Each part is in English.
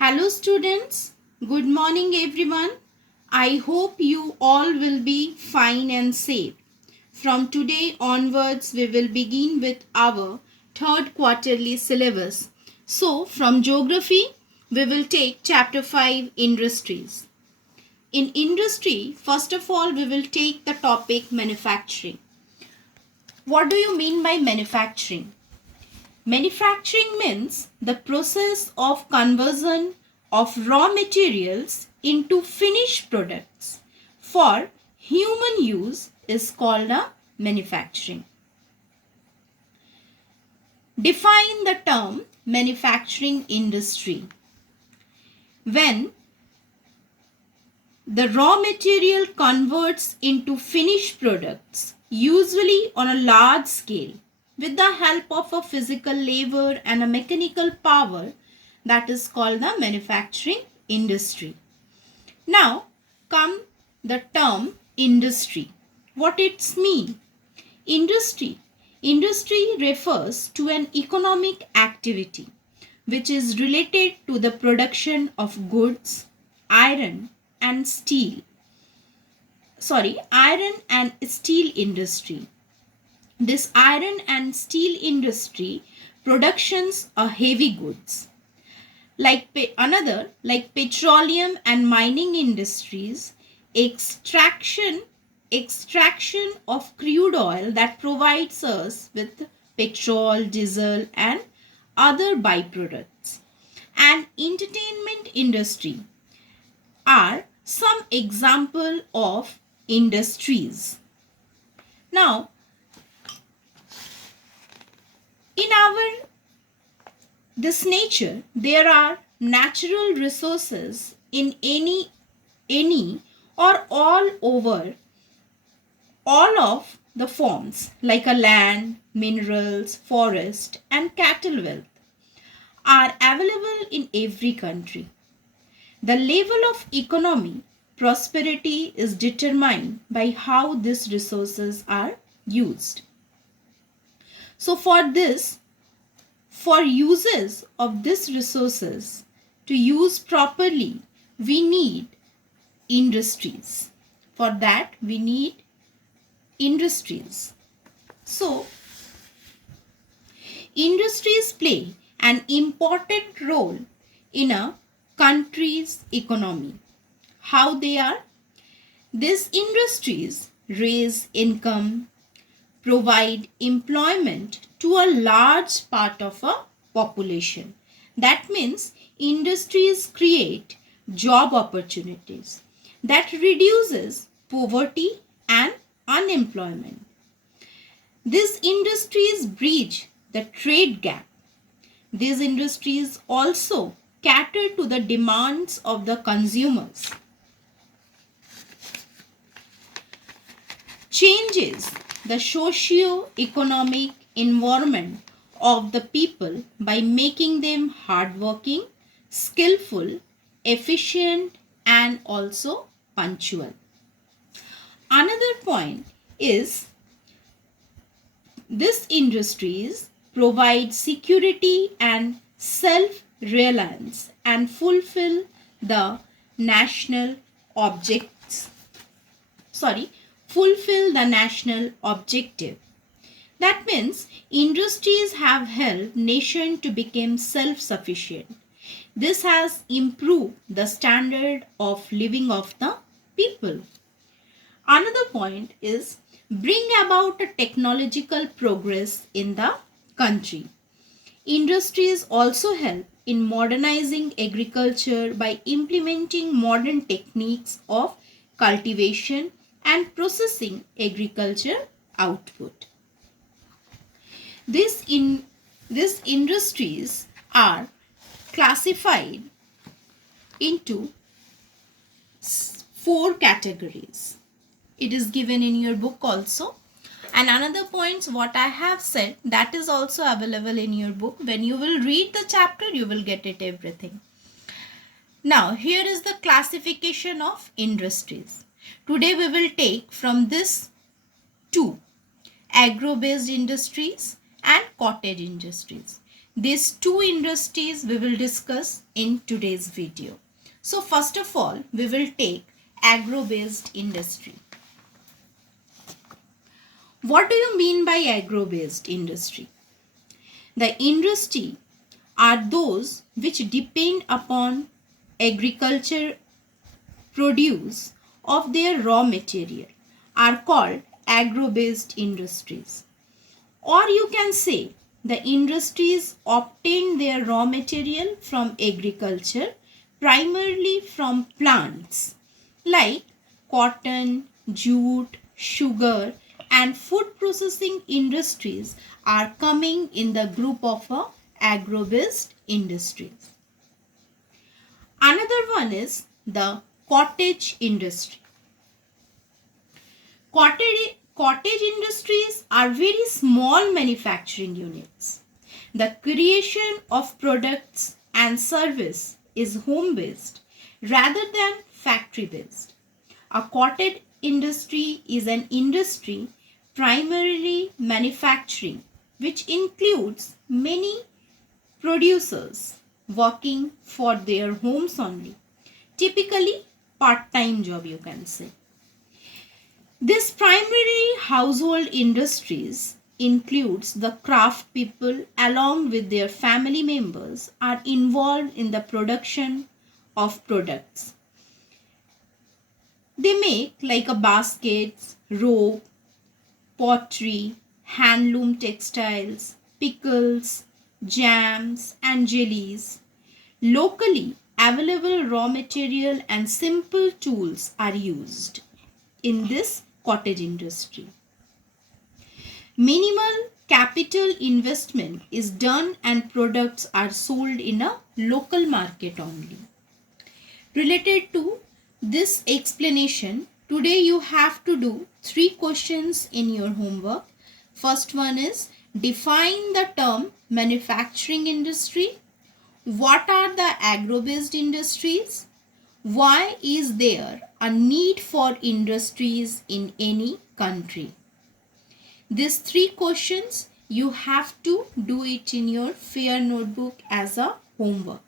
Hello students, good morning everyone. I hope you all will be fine and safe. From today onwards we will begin with our third quarterly syllabus. So from geography we will take chapter 5 industries. In industry, first of all we will take the topic manufacturing. What do you mean by manufacturing? Manufacturing means the process of conversion of raw materials into finished products for human use is called a manufacturing. Define the term manufacturing industry. When the raw material converts into finished products, usually on a large scale, with the help of a physical labor and a mechanical power, that is called the manufacturing industry. Now come the term industry. What it means? Industry refers to an economic activity which is related to the production of goods, iron and steel industry. This iron and steel industry productions are heavy goods. Like petroleum and mining industries, extraction of crude oil that provides us with petrol, diesel and other byproducts, and entertainment industry are some example of industries. Now, in our this nature, there are natural resources in any or all of the forms like a land, minerals, forest and cattle wealth are available in every country. The level of economy prosperity is determined by how these resources are used. So for uses of these resources to use properly, we need industries. For that, we need industries. So, industries play an important role in a country's economy. How they are? These industries raise income, provide employment to a large part of a population. That means industries create job opportunities that reduces poverty and unemployment. These industries bridge the trade gap. These industries also cater to the demands of the consumers. Changes the socio-economic environment of the people by making them hardworking, skillful, efficient and also punctual. Another point is these industries provide security and self-reliance and fulfill the national objective. That means industries have helped nation to become self-sufficient. This has improved the standard of living of the people. Another point is bring about a technological progress in the country. Industries also help in modernizing agriculture by implementing modern techniques of cultivation and processing agriculture output. These industries are classified into 4 categories. It is given in your book also. And another points what I have said, that is also available in your book. When you will read the chapter, you will get it everything. Now, here is the classification of industries. Today we will take from this 2, agro-based industries and cottage industries. These two industries we will discuss in today's video. So first of all, we will take agro-based industry. What do you mean by agro-based industry? The industry are those which depend upon agriculture produce of their raw material are called agro-based industries. Or you can say the industries obtain their raw material from agriculture, primarily from plants like cotton, jute, sugar, and food processing industries are coming in the group of agro-based industries. Another one is the cottage industry. Cottage industries are very small manufacturing units. The creation of products and service is home-based rather than factory-based. A cottage industry is an industry primarily manufacturing, which includes many producers working for their homes only. Typically, part-time job you can say. This primary household industries includes the craft people along with their family members are involved in the production of products. They make like a baskets, rope, pottery, handloom textiles, pickles, jams and jellies. Locally available raw material and simple tools are used in this cottage industry. Minimal capital investment is done and products are sold in a local market only. Related to this explanation, today you have to do 3 questions in your homework. First one is define the term manufacturing industry. What are the agro-based industries? Why is there a need for industries in any country? These 3 questions you have to do it in your fair notebook as a homework.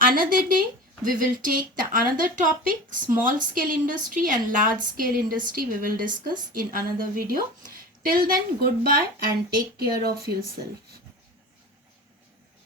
Another day we will take the another topic, small scale industry and large scale industry we will discuss in another video. Till then, goodbye and take care of yourself.